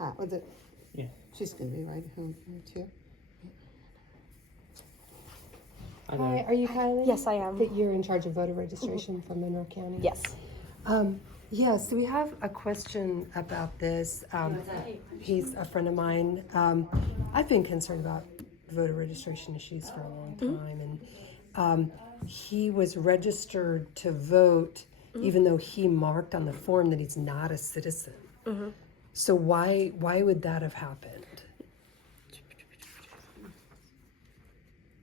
Hot, was it? Yeah. She's gonna be right home too. Hi, are you Kylie? Yes, I am. That you're in charge of voter registration for Monroe County? Yes. Yes, we have a question about this. He's a friend of mine. I've been concerned about voter registration issues for a long time, and he was registered to vote even though he marked on the form that he's not a citizen. So why would that have happened?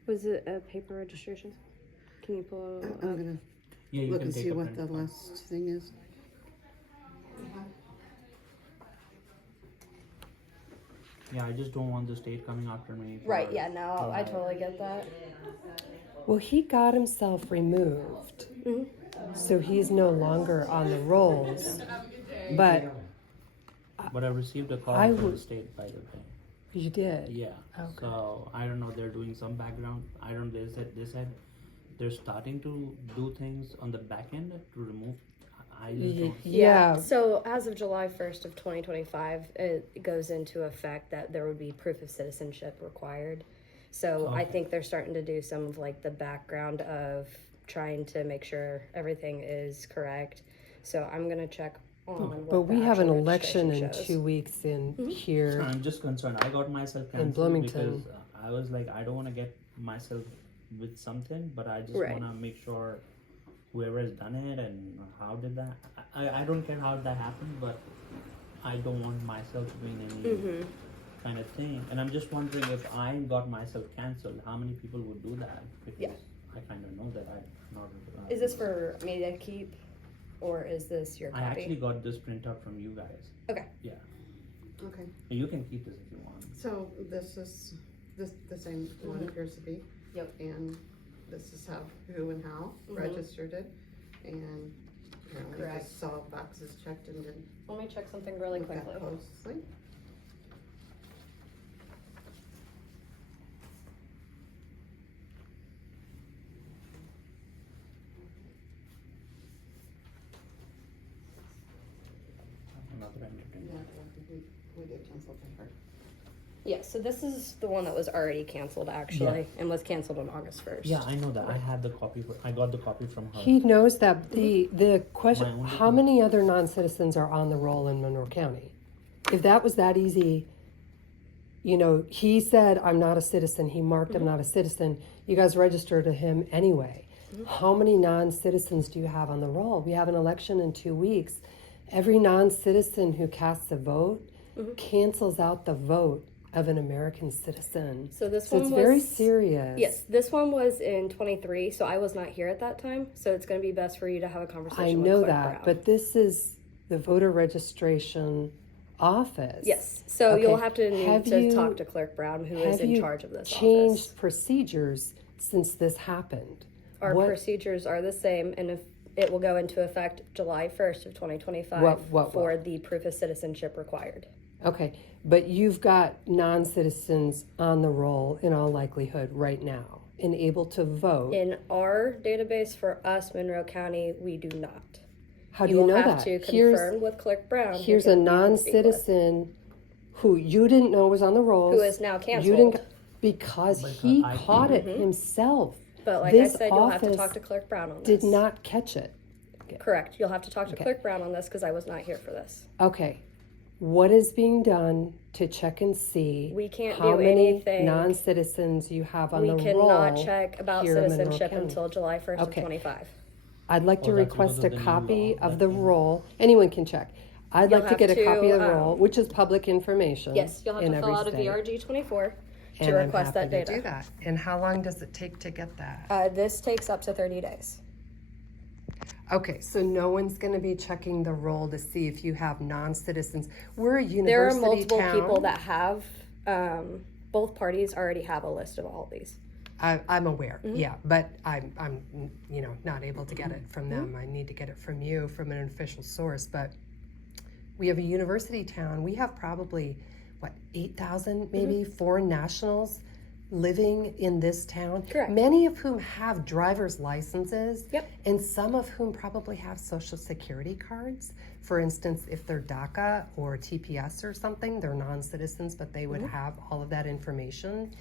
Was it a paper registration? Can you pull it I'm up? gonna Yeah, you look can and take see a what the print. last thing is. Yeah, I just don't want the state coming after me. Right, yeah, no, I totally get that. Well, he got himself removed, so he's no longer on the rolls. But But I received a call I from the would- state, by the way. you did. Yeah. Okay. So I don't know. They're doing some background. I don't. They said they're starting to do things on the back end to remove. I just don't. Yeah. So as of July 1st of 2025, it goes into effect that there would be proof of citizenship required. So I Okay. think they're starting to do some of like the background of trying to make sure everything is correct. So I'm gonna check on what But we the have an actual election in registration shows. 2 weeks in here. I'm just concerned. I got myself canceled Bloomington. because I was like, I don't want to get myself with something, but I just Right. want to make sure whoever has done it and how did that. I don't care how that happened, but I don't want myself doing any kind of thing. And I'm just wondering if I got myself canceled, how many people would do that? Because Yeah. I kind of know that I'm not. Is this for me to keep, or is this your I copy? actually got this printout from you guys. Okay. Yeah. Okay, You can keep this if you want. so this is, the same one appears to be. Yep. And this is how, who and how registered it, and apparently Correct. just saw boxes checked and didn't Let me check something really look that quickly. closely. Another entertainment. Yeah, we did cancel for her. Yeah, so this is the one that was already canceled actually, and was canceled on August 1st. Yeah, I know that. I had the copy. I got the copy from her. He knows that the question, My own how many other non-citizens are on the roll in Monroe County? If that was that easy, you know, he said, I'm not a citizen. He marked, I'm not a citizen. You guys registered to him anyway. How many non-citizens do you have on the roll? We have an election in 2 weeks. Every non-citizen who casts a vote cancels out the vote of an American citizen. So this So one it's was very serious. Yes, this one was in 23, so I was not here at that time. So it's going to be best for you to have a conversation I with know Clerk that, Brown. but this is the voter registration office. Yes, so Okay. you'll have to Have need to you- talk to Clerk Brown, who is Have in you charge of this changed office. procedures since this happened? Our what- procedures are the same, and if it will go into effect July 1st of 2025 What? for the proof of citizenship required. Okay, but you've got non-citizens on the roll in all likelihood right now and able to vote. In our database for us, Monroe County, we do not. How do you will know have that? to confirm with Clerk Brown. who Here's a can- you can speak with. non-citizen who you didn't know was on the rolls. Who is now You didn't, canceled. because Because he I- caught it himself. But like This I said, you'll have to office talk to Clerk Brown on Did this. not catch it. Correct. You'll have to talk to Okay. Clerk Brown on this because I was not here for this. Okay, what is being done to check and see We can't how do many anything. non-citizens you have on We the cannot roll? check about here in Monroe citizenship County? until July 1st Okay. of 25. I'd like to Oh, that's request because a of the new copy law. of the roll. Anyone can check. I'd You'll like to have get a to, copy of the roll, which is public information. Yes, you'll have in to fill every out a state. VRG 24 to And I'm request that happy to data. do that. And how long does it take to get that? This takes up to 30 days. Okay, so no one's going to be checking the roll to see if you have non-citizens. We're a university There are multiple town. people that have, both parties already have a list of all these. I'm aware, yeah, but I'm not able to get it from them. I need to get it from you, from an official source. But we have a university town. We have probably 8,000 maybe foreign nationals living in this town. Correct. Many of whom have driver's licenses. Yep. And some of whom probably have social security cards. For instance, if they're DACA or TPS or something, they're non-citizens, but they would have all of that information.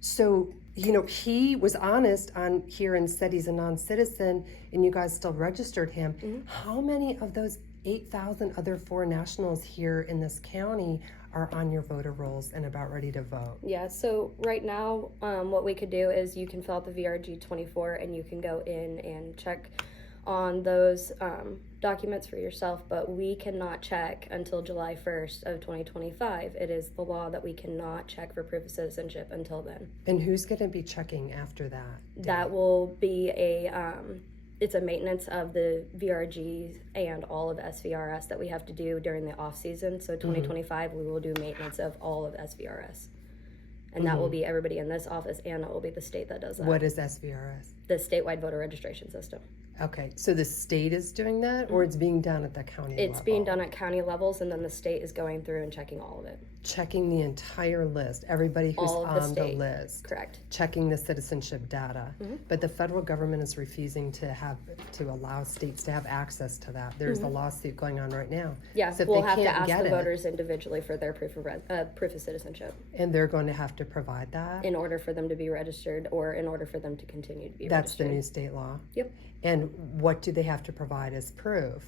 So, you know, he was honest on here and said he's a non-citizen, and you guys still registered him. How many of those 8,000 other foreign nationals here in this county are on your voter rolls and about ready to vote? Yeah, so right now, what we could do is you can fill out the VRG 24 and you can go in and check on those documents for yourself, but we cannot check until July 1st of 2025. It is the law that we cannot check for proof of citizenship until then. And who's going to be checking after that? That will be it's a maintenance of the VRGs and all of SVRS that we have to do during the off season. So 2025, we will do maintenance of all of SVRS. And that will be everybody in this office, and it will be the state that does that. What is SVRS? The statewide voter registration system. Okay, so the state is doing that, or it's being done at the county level? It's being done at county levels, and then the state is going through and checking all of it. Checking the entire list, everybody who's All of the on the state. list. Correct. Checking the citizenship data. Mm-hmm. But the federal government is refusing to allow states to have access to that. There's a lawsuit going on right now. Yeah, So if we'll they have to can't ask get the it, voters individually for their proof of citizenship and they're going to have to provide that. in order for them to be registered, or in order for them to continue to be That's the registered. new state law. Yep. And what do they have to provide as proof?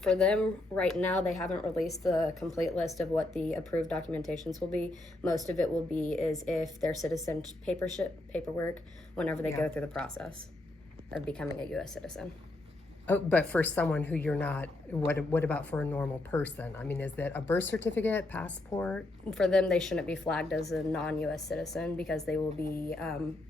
For them, right now, they haven't released the complete list of what the approved documentations will be. Most of it will be is if their citizen paperwork, whenever they go through the process of becoming a U.S. citizen. Oh, but for someone who you're not, what about for a normal person? I mean, is it a birth certificate, passport? For them, they shouldn't be flagged as a non-U.S. citizen because they will be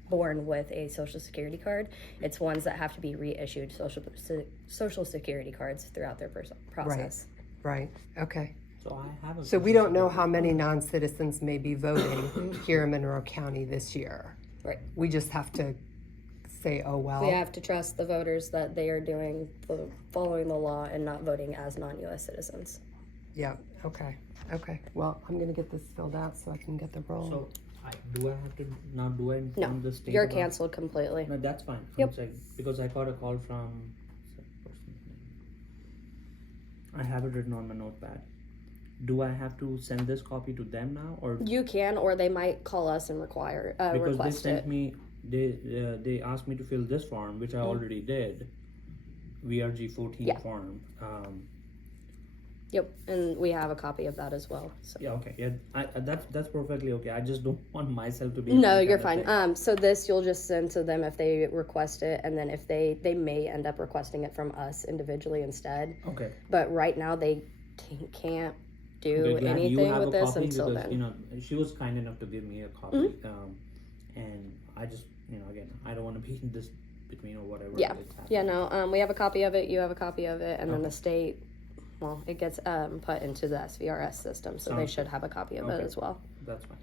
born with a Social Security card. It's ones that have to be reissued Social Security cards throughout their process. Right, okay. So I have a. So we don't know how many non-citizens may be voting here in Monroe County this year. Right. We just have to say, oh, well. We have to trust the voters that they are following the law and not voting as non-U.S. citizens. Yeah, okay. Well, I'm gonna get this filled out so I can get the roll. So do I have to now? Do I inform No, the state? you're about- canceled completely. No, that's fine. Yep. I'm saying, because I got a call from. I have it written on my notepad. Do I have to send this copy to them now, or You can, or they might call us and require because they request sent it. me? They asked me to fill this form, which I already did. VRG 14 Yeah. form. Yep, and we have a copy of that as well. So. Yeah. Okay. Yeah. That's perfectly okay. I just don't want myself to be. No, any you're kind of fine. thing. So this you'll just send to them if they request it, and then if they may end up requesting it from us individually instead. Okay. But right now they can't do Okay, glad you anything have with a this copy until because, then. you know, she was kind enough to give me a copy, and I just, you know, again, I don't want to be in this between or whatever. Yeah. it's happening. Yeah, no, we have a copy of it, you have a copy of it, and then Okay. the state, well, it gets put into the SVRS system, so they Sounds should have a copy of it Okay. as well. That's fine.